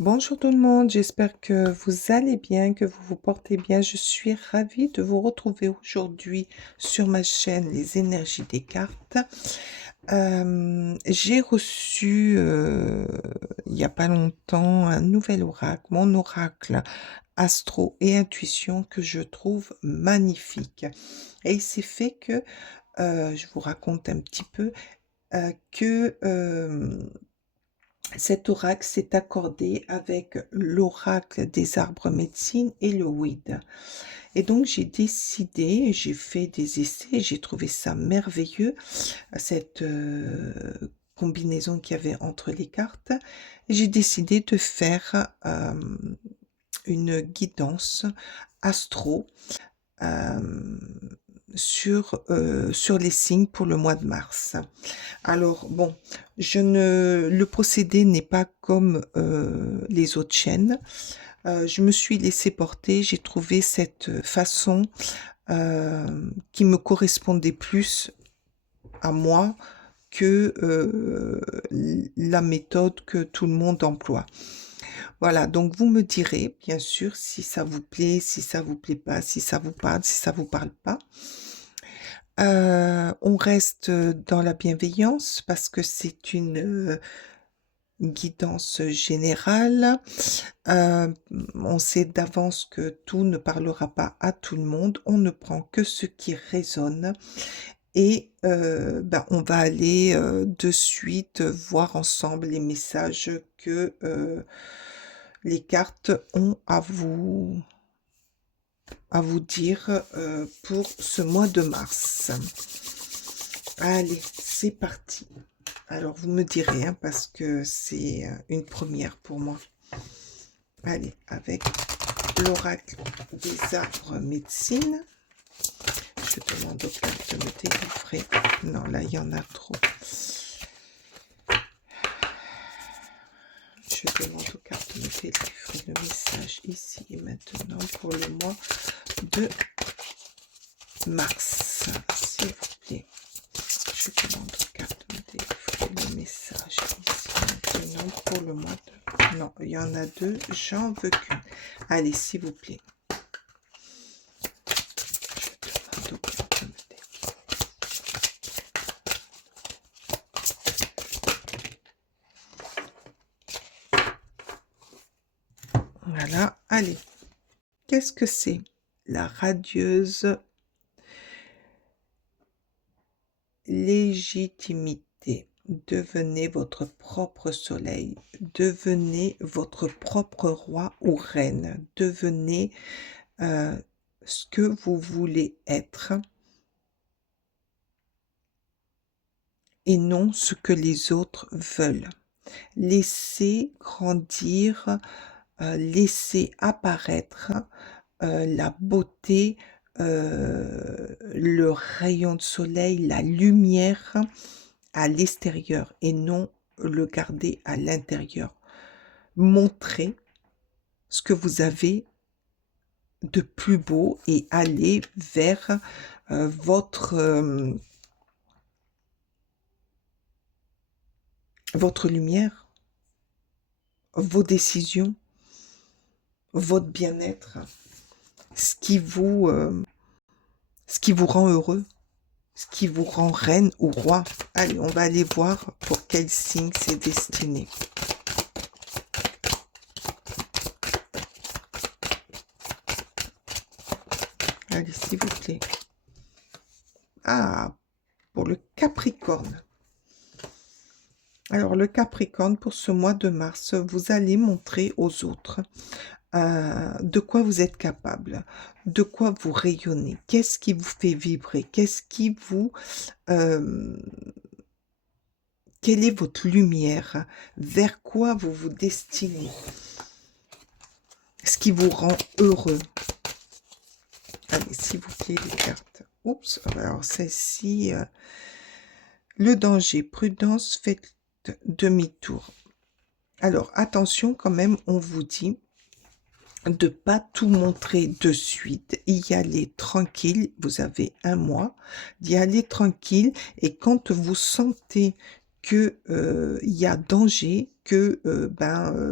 Bonjour tout le monde, j'espère que vous allez bien, que vous vous portez bien. Je suis ravie de vous retrouver aujourd'hui sur ma chaîne Les énergies des cartes. J'ai reçu il n'y a pas longtemps un nouvel oracle, mon oracle astro et intuition que je trouve magnifique. Et il s'est fait que, je vous raconte un petit peu, que cet oracle s'est accordé avec l'oracle des arbres médecine et le weed. Et donc j'ai décidé, j'ai fait des essais, j'ai trouvé ça merveilleux, cette combinaison qu'il y avait entre les cartes. J'ai décidé de faire une guidance astro euh, sur les signes pour le mois de mars. Alors bon, le procédé n'est pas comme les autres chaînes. Je me suis laissée porter, j'ai trouvé cette façon qui me correspondait plus à moi que la méthode que tout le monde emploie. Voilà, donc vous me direz, bien sûr, si ça vous plaît, si ça vous plaît pas, si ça vous parle, si ça vous parle pas. On reste dans la bienveillance parce que c'est une guidance générale. On sait d'avance que tout ne parlera pas à tout le monde. On ne prend que ce qui résonne. Et on va aller de suite voir ensemble les messages que les cartes ont à vous dire pour ce mois de mars. Allez, c'est parti. Alors, vous me direz, hein, parce que c'est une première pour moi. Allez, avec l'oracle des arbres médecine. Je demande aux cartes de me délivrer. Non, là, il y en a trop. Je demande aux cartes de me délivrer le message ici et maintenant pour le mois de mars, s'il vous plaît. Je demande aux cartes de me délivrer le message ici maintenant pour le mois de... Non, il y en a deux, j'en veux qu'une. Allez, s'il vous plaît. Je demande aux cartes de me délivrer. Voilà, allez. Qu'est-ce que c'est? La radieuse légitimité. Devenez votre propre soleil. Devenez votre propre roi ou reine. Devenez ce que vous voulez être et non ce que les autres veulent. Laissez grandir, laissez apparaître la beauté, le rayon de soleil, la lumière à l'extérieur et non le garder à l'intérieur. Montrez ce que vous avez de plus beau et aller vers votre lumière, vos décisions, votre bien-être, ce qui vous rend heureux, ce qui vous rend reine ou roi. Allez, on va aller voir pour quel signe c'est destiné. Allez, s'il vous plaît. Ah, pour le Capricorne. Alors, le Capricorne, pour ce mois de mars, vous allez montrer aux autres de quoi vous êtes capable, de quoi vous rayonnez, qu'est-ce qui vous fait vibrer, qu'est-ce qui vous... quelle est votre lumière, vers quoi vous vous destinez, ce qui vous rend heureux. Allez, s'il vous plaît, les cartes. Oups, alors celle-ci, le danger, prudence, faites demi-tour. Alors, attention quand même, on vous dit de pas tout montrer de suite, y aller tranquille, vous avez un mois, d'y aller tranquille, et quand vous sentez que y a danger, que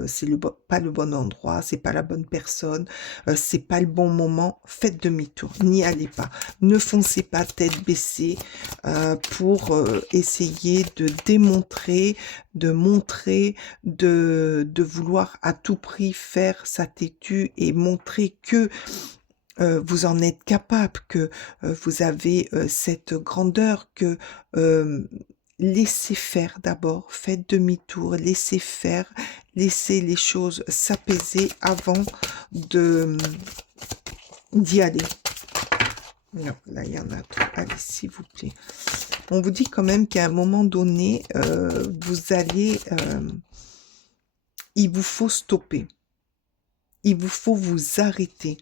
c'est pas le bon endroit, c'est pas la bonne personne, c'est pas le bon moment, faites demi-tour, n'y allez pas. Ne foncez pas tête baissée pour essayer de démontrer, de montrer, de vouloir à tout prix faire sa têtue et montrer que vous en êtes capable, que vous avez cette grandeur, que laissez faire d'abord, faites demi-tour, laissez faire, laissez les choses s'apaiser avant d'y aller. Non, là il y en a trop. Allez, s'il vous plaît. On vous dit quand même qu'à un moment donné, vous allez, il vous faut stopper, il vous faut vous arrêter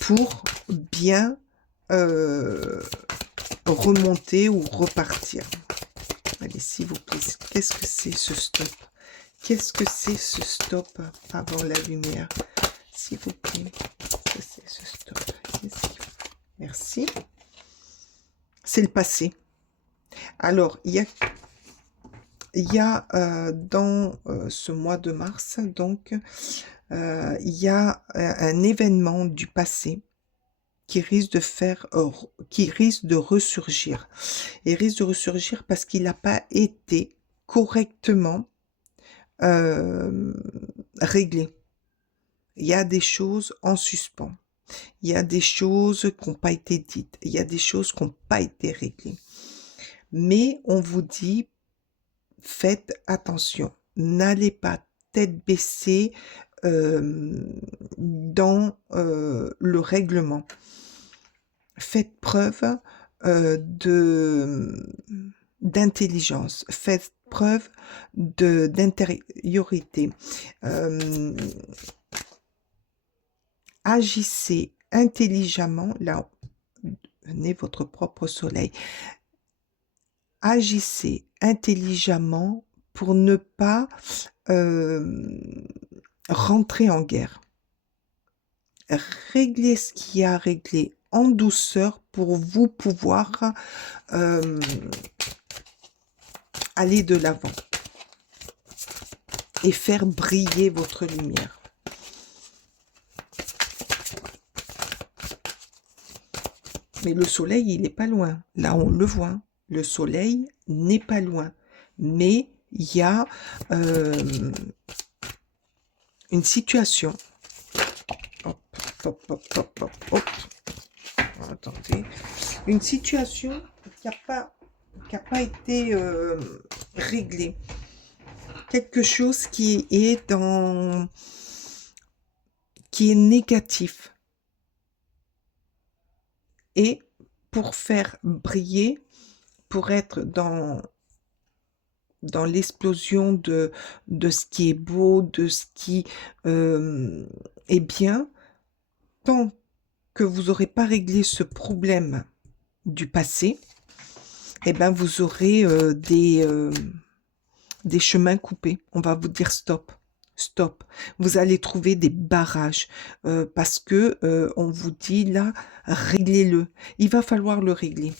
pour bien remonter ou repartir. Allez, s'il vous plaît, qu'est-ce que c'est ce stop? Qu'est-ce que c'est ce stop avant la lumière? S'il vous plaît, qu'est-ce que c'est ce stop? Merci. C'est le passé. Alors, il y a dans ce mois de mars, donc, il y a un événement du passé qui risque de ressurgir. Et risque de ressurgir parce qu'il n'a pas été correctement réglé. Il y a des choses en suspens. Il y a des choses qui n'ont pas été dites. Il y a des choses qui n'ont pas été réglées. Mais on vous dit, faites attention. N'allez pas tête baissée dans le règlement. Faites preuve d'intelligence. Faites preuve d'intériorité. Agissez intelligemment. Là, venez votre propre soleil. Agissez intelligemment pour ne pas rentrer en guerre. Réglez ce qu'il y a à régler en douceur pour vous pouvoir aller de l'avant et faire briller votre lumière. Mais le soleil, il n'est pas loin. Là, on le voit. Le soleil n'est pas loin. Mais il y a une situation. Hop, hop, hop, hop, hop, hop. Attendez. Une situation qui n'a pas été réglée. Quelque chose qui est négatif. Et pour faire briller, pour être dans l'explosion de ce qui est beau, de ce qui est bien, tant que vous n'aurez pas réglé ce problème du passé, eh ben vous aurez des chemins coupés. On va vous dire stop. Stop. Vous allez trouver des barrages parce que on vous dit là, réglez-le. Il va falloir le régler.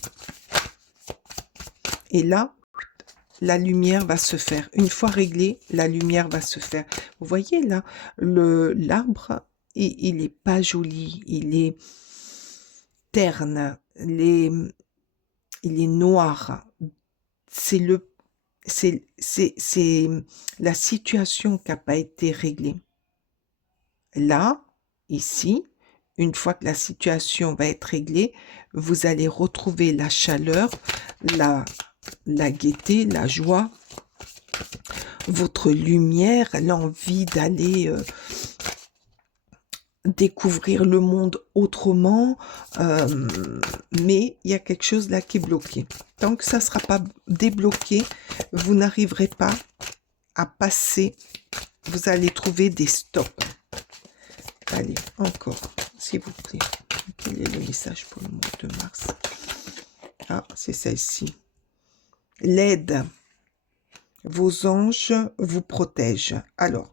Et là, la lumière va se faire. Une fois réglée, la lumière va se faire. Vous voyez là, l'arbre, il n'est pas joli. Il est terne. Il est noir. C'est la situation qui n'a pas été réglée. Là, ici, une fois que la situation va être réglée, vous allez retrouver la chaleur, la gaieté, la joie, votre lumière, l'envie d'aller découvrir le monde autrement, mais il y a quelque chose là qui est bloqué. Tant que ça ne sera pas débloqué, vous n'arriverez pas à passer. Vous allez trouver des stops. Allez, encore, s'il vous plaît. Quel est le message pour le mois de mars? Ah, c'est celle-ci. L'aide. Vos anges vous protègent. Alors,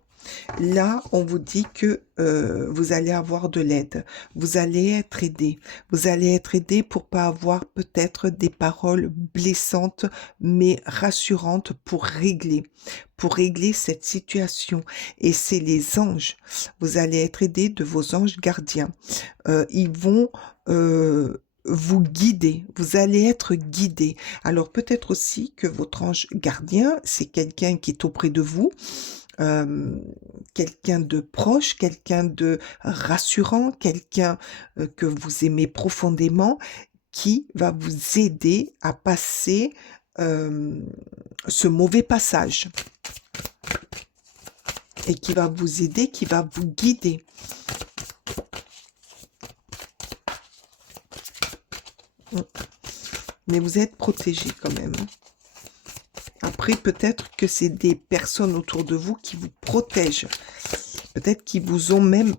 Là, on vous dit que vous allez avoir de l'aide, vous allez être aidé, vous allez être aidé pour pas avoir peut-être des paroles blessantes, mais rassurantes pour régler cette situation. Et c'est les anges. Vous allez être aidé de vos anges gardiens. Ils vont vous guider, vous allez être guidé. Alors peut-être aussi que votre ange gardien, c'est quelqu'un qui est auprès de vous, euh, quelqu'un de proche, quelqu'un de rassurant, quelqu'un que vous aimez profondément, qui va vous aider à passer euh, ce mauvais passage et qui va vous aider, qui va vous guider. Mais vous êtes protégé quand même. Après, peut-être que c'est des personnes autour de vous qui vous protègent. Peut-être qu'ils vous ont même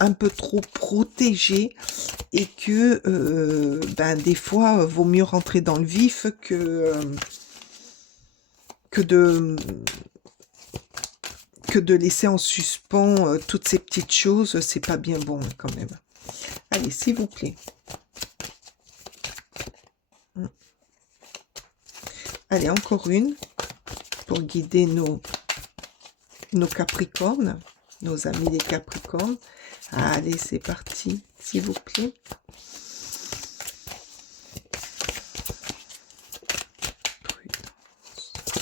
un peu trop protégé et que des fois, vaut mieux rentrer dans le vif que de laisser en suspens toutes ces petites choses. C'est pas bien bon quand même. Allez, s'il vous plaît. Allez, encore une pour guider nos Capricornes, nos amis les Capricornes. Allez, c'est parti, s'il vous plaît.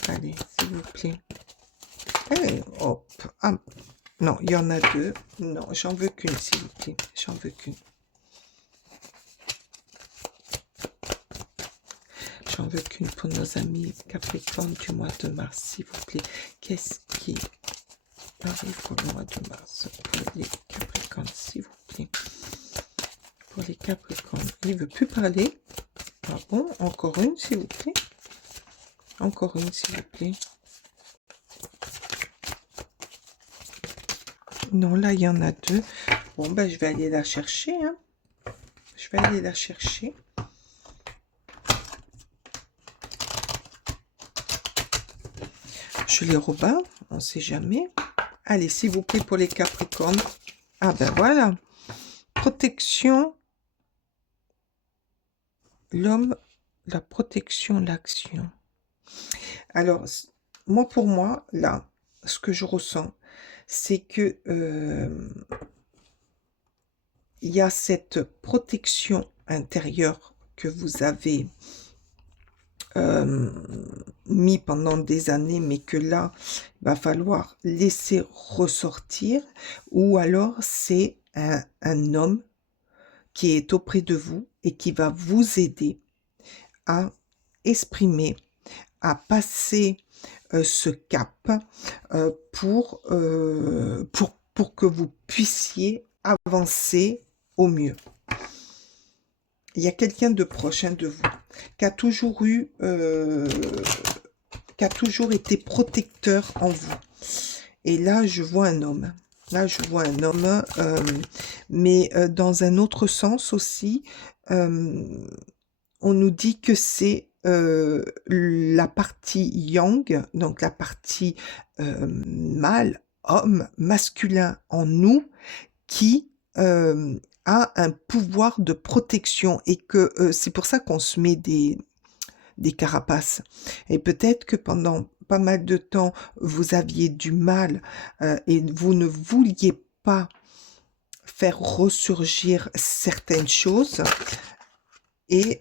Allez, s'il vous plaît. Allez, hop. Ah, non, il y en a deux. Non, j'en veux qu'une, s'il vous plaît. J'en veux qu'une. J'en veux qu'une pour nos amis Capricorne du mois de mars, s'il vous plaît. Qu'est-ce qui arrive pour le mois de mars pour les Capricornes, s'il vous plaît? Pour les Capricornes. Il ne veut plus parler. Ah bon? Encore une, s'il vous plaît. Encore une, s'il vous plaît. Non, là, il y en a deux. Bon, ben, je vais aller la chercher. Hein. Je vais aller la chercher. Je les rebats, on ne sait jamais. Allez, s'il vous plaît, pour les Capricornes. Ah ben voilà. Protection. L'homme, la protection, l'action. Alors, moi, pour moi, là, ce que je ressens, c'est que il y a cette protection intérieure que vous avez mis pendant des années, mais que là, il va falloir laisser ressortir, ou alors c'est un homme qui est auprès de vous et qui va vous aider à exprimer, à passer ce cap pour que vous puissiez avancer au mieux. Il y a quelqu'un de proche de vous qui a toujours été protecteur en vous. Et là, je vois un homme. Là, je vois un homme, mais dans un autre sens aussi, on nous dit que c'est la partie yang, donc la partie mâle, homme, masculin en nous, qui a un pouvoir de protection et que c'est pour ça qu'on se met des carapaces. Et peut-être que pendant pas mal de temps, vous aviez du mal et vous ne vouliez pas faire ressurgir certaines choses. Et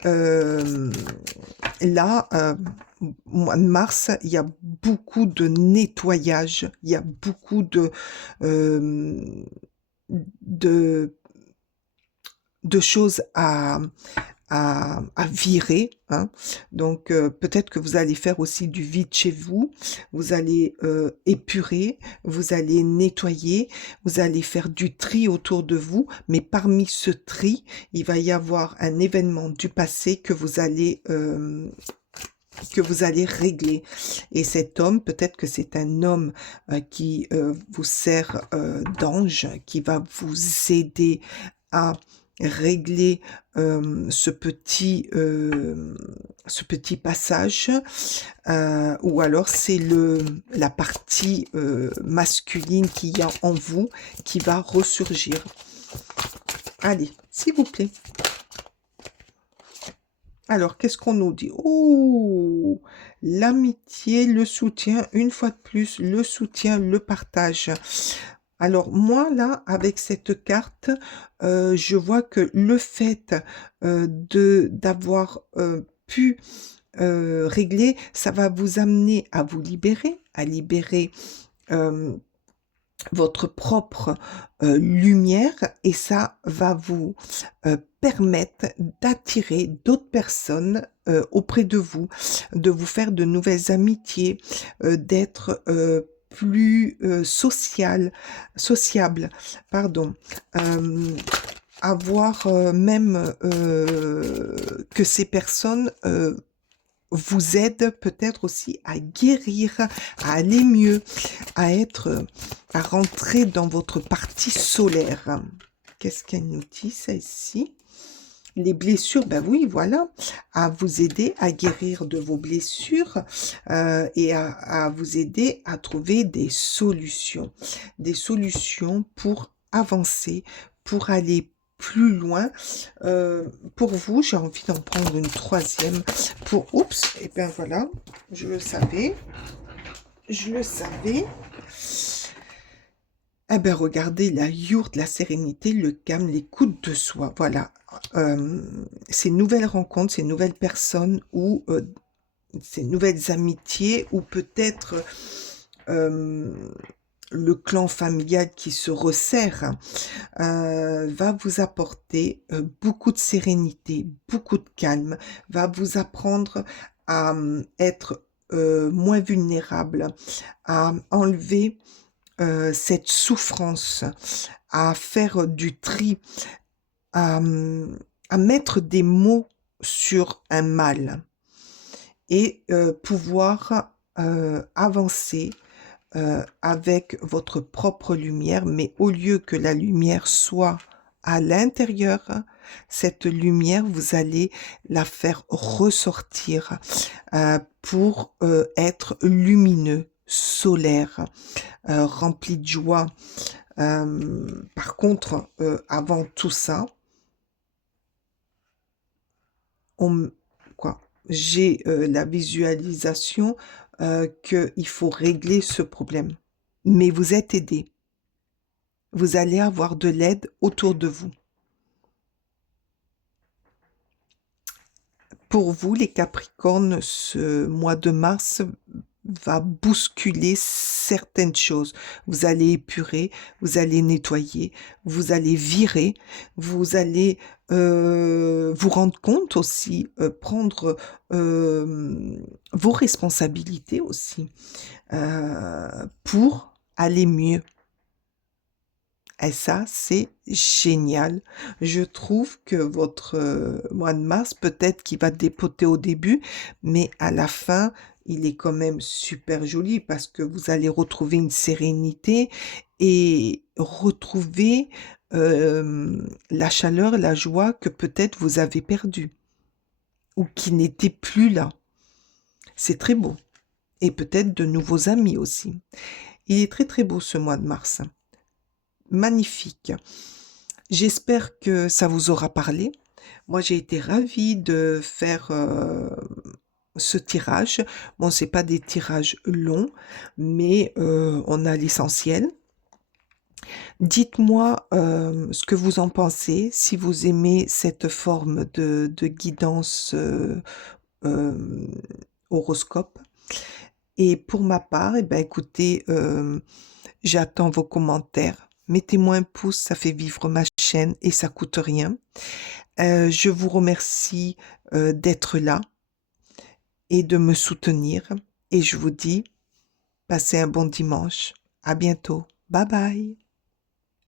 là, mois de mars, il y a beaucoup de nettoyage, il y a beaucoup de choses à virer. Hein. Donc, peut-être que vous allez faire aussi du vide chez vous. Vous allez épurer, vous allez nettoyer, vous allez faire du tri autour de vous. Mais parmi ce tri, il va y avoir un événement du passé que vous allez régler. Et cet homme, peut-être que c'est un homme qui vous sert d'ange, qui va vous aider à régler ce petit passage, ou alors c'est la partie masculine qu'il y a en vous qui va ressurgir. Allez, s'il vous plaît. Alors, qu'est-ce qu'on nous dit? Oh, l'amitié, le soutien, une fois de plus, le soutien, le partage. Alors, moi, là, avec cette carte, je vois que le fait d'avoir pu régler, ça va vous amener à vous libérer, à libérer euh, votre propre lumière, et ça va vous permettre d'attirer d'autres personnes auprès de vous faire de nouvelles amitiés, d'être plus sociable, pardon, avoir même que ces personnes vous aident peut-être aussi à guérir, à aller mieux, à rentrer dans votre partie solaire. Qu'est-ce qu'elle nous dit, ça ici? Les blessures, ben oui, voilà, à vous aider à guérir de vos blessures, et à vous aider à trouver des solutions pour avancer, pour aller plus loin. Pour vous, j'ai envie d'en prendre une troisième oups, et bien voilà, je le savais. Eh bien, regardez, la yourte, la sérénité, le calme, l'écoute de soi. Voilà. Ces nouvelles rencontres, ces nouvelles personnes ou ces nouvelles amitiés, ou peut-être euh, le clan familial qui se resserre, va vous apporter beaucoup de sérénité, beaucoup de calme, va vous apprendre à être moins vulnérable, à enlever cette souffrance, à faire du tri, à, à mettre des mots sur un mal, et pouvoir avancer avec votre propre lumière, mais au lieu que la lumière soit à l'intérieur, cette lumière, vous allez la faire ressortir pour être lumineux, solaire, rempli de joie. Par contre, avant tout ça, j'ai la visualisation qu'il faut régler ce problème. Mais vous êtes aidé. Vous allez avoir de l'aide autour de vous. Pour vous, les Capricornes, ce mois de mars va bousculer certaines choses. Vous allez épurer, vous allez nettoyer, vous allez virer, vous allez vous rendre compte aussi, prendre vos responsabilités aussi, pour aller mieux. Et ça, c'est génial. Je trouve que votre mois de mars, peut-être qu'il va dépoter au début, mais à la fin, il est quand même super joli parce que vous allez retrouver une sérénité et retrouver la chaleur, la joie que peut-être vous avez perdue ou qui n'était plus là. C'est très beau. Et peut-être de nouveaux amis aussi. Il est très très beau ce mois de mars. Magnifique. J'espère que ça vous aura parlé. Moi, j'ai été ravie de faire ce tirage. Bon, c'est pas des tirages longs, mais on a l'essentiel. Dites-moi ce que vous en pensez, si vous aimez cette forme de guidance euh, horoscope. Et pour ma part, eh ben, écoutez, j'attends vos commentaires. Mettez-moi un pouce, ça fait vivre ma chaîne et ça coûte rien. Je vous remercie d'être là et de me soutenir. Et je vous dis, passez un bon dimanche. À bientôt. Bye bye.